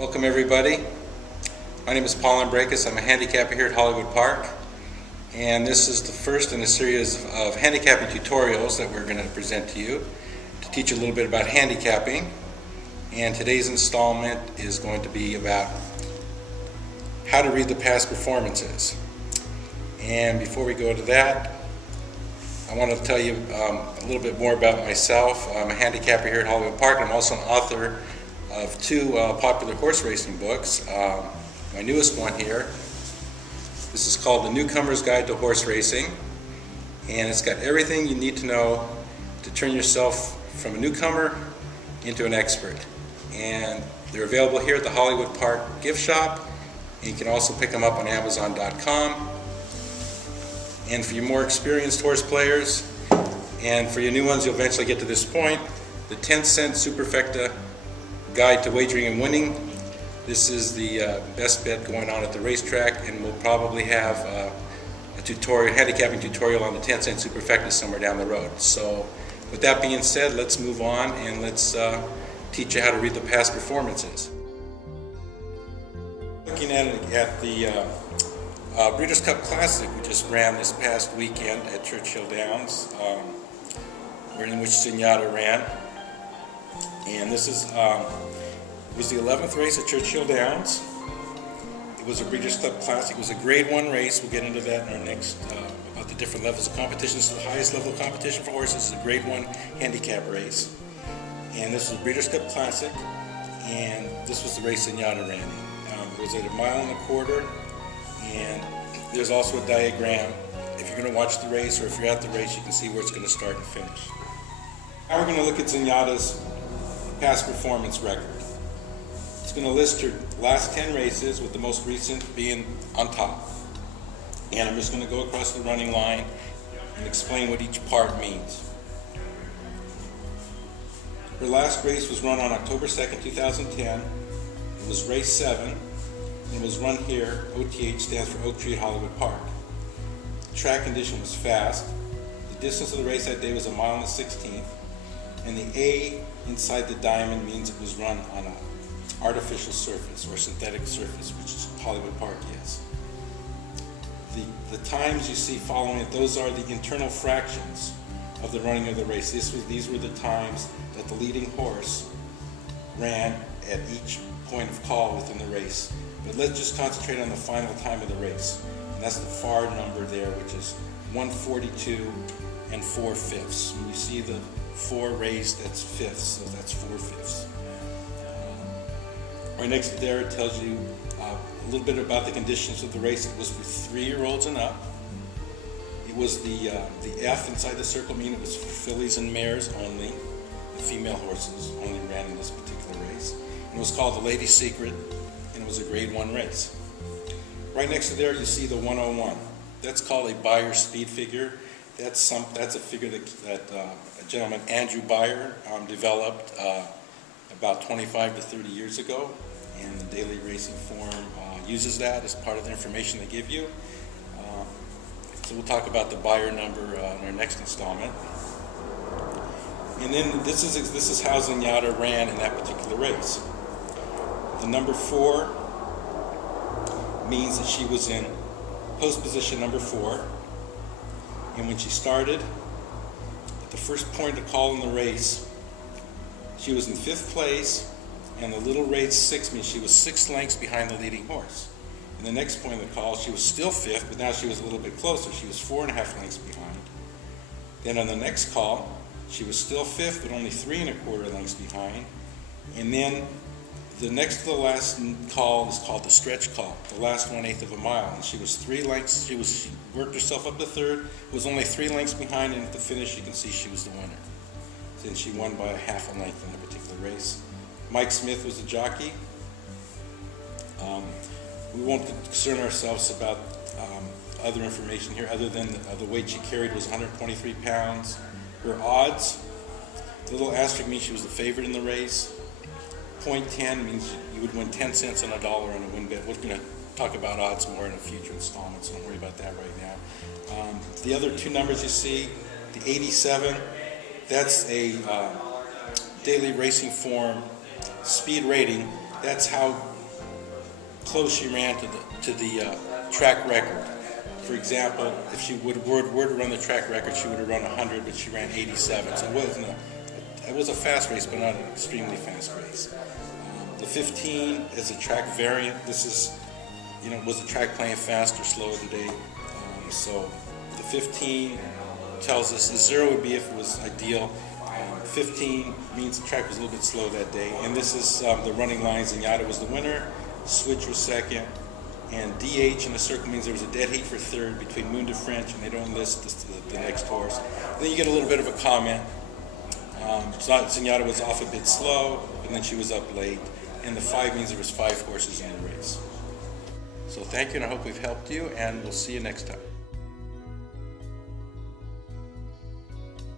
Welcome everybody. My name is Paul Lambrakis. I'm a handicapper here at Hollywood Park, and this is the first in a series of handicapping tutorials that we're going to present to you to teach you a little bit about handicapping. And today's installment is going to be about how to read the past performances. And before we go to that, I want to tell you a little bit more about myself. I'm a handicapper here at Hollywood Park, and I'm also an author of two popular horse racing books. My newest one here, this is called The Newcomer's Guide to Horse Racing, and it's got everything you need to know to turn yourself from a newcomer into an expert. And they're available here at the Hollywood Park gift shop, and you can also pick them up on Amazon.com. And for your more experienced horse players, and for your new ones, you'll eventually get to this point, the Cent Superfecta Guide to Wagering and Winning. This is the best bet going on at the racetrack, and we'll probably have a tutorial, handicapping tutorial on the Cent Superfecta somewhere down the road. So with that being said, let's move on and let's teach you how to read the past performances. Looking at the Breeders' Cup Classic we just ran this past weekend at Churchill Downs, in which Zenyatta ran. And this is was the 11th race at Churchill Downs. It was a Breeders' Cup Classic. It was a Grade 1 race. We'll get into that in our next, about the different levels of competition. This is the highest level of competition for horses. This is a Grade 1 handicap race. And this was a Breeders' Cup Classic. And this was the race Zenyatta ran. It was at 1.25 miles. And there's also a diagram. If you're going to watch the race, or if you're at the race, you can see where it's going to start and finish. Now we're going to look at Zenyatta's past performance record. It's going to list her last 10 races, with the most recent being on top. And I'm just going to go across the running line and explain what each part means. Her last race was run on October 2nd, 2010. It was race 7. And it was run here. OTH stands for Oak Tree at Hollywood Park. The track condition was fast. The distance of the race that day was 1 1/16. And the A inside the diamond means it was run on an artificial surface or synthetic surface, which is Hollywood Park is. The times you see following it, those are the internal fractions of the running of the race. These were the times that the leading horse ran at each point of call within the race. But let's just concentrate on the final time of the race. And that's the far number there, which is 1:42 and 4/5. When you see the 4 raised, that's fifths, so that's 4/5. Right next to there, it tells you a little bit about the conditions of the race. It was for 3-year-olds and up. It was the F inside the circle, meaning it was for fillies and mares only. The female horses only ran in this particular race. And it was called the Lady Secret, and it was a Grade 1 race. Right next to there, you see the 101. That's called a Beyer speed figure. That's a figure that a gentleman, Andrew Beyer, developed about 25 to 30 years ago, and the Daily Racing Form uses that as part of the information they give you. So we'll talk about the Beyer number in our next installment. And then this is how Zenyatta ran in that particular race. The number 4 means that she was in post position number 4. And when she started, at the first point of call in the race, she was in 5th place, and the little race 6 means she was 6 lengths behind the leading horse. And the next point of the call, she was still 5th, but now she was a little bit closer. She was 4.5 lengths behind. Then on the next call, she was still 5th, but only 3.25 lengths behind. And then the next to the last call is called the stretch call, the last 1/8 of a mile. And she was 3 lengths, she worked herself up to 3rd, was only 3 lengths behind, and at the finish you can see she was the winner. Then she won by 1/2 length in that particular race. Mike Smith was the jockey. We won't concern ourselves about other information here, other than the weight she carried was 123 pounds. Her odds, the little asterisk means she was the favorite in the race. 0.10 means you would win 10 cents on a dollar on a win bet. We're going to talk about odds more in a future installment, so don't worry about that right now. The other 2 numbers you see, the 87, that's a Daily Racing Form speed rating That's how close she ran to the track record. For example, if she were to run the track record, she would have run 100, but she ran 87. So it was a fast race, but not an extremely fast race. The 15 is a track variant. This is, was the track playing fast or slow today? So the 15 tells us the 0 would be if it was ideal. 15 means the track was a little bit slow that day. And this is the running lines. Zenyatta was the winner, Switch was second, and DH in the circle means there was a dead heat for third between Moon de French, and they don't list the next horse. And then you get a little bit of a comment. Zenyatta was off a bit slow, and then she was up late. And the 5 means there was 5 horses in the race. So thank you, and I hope we've helped you, and we'll see you next time.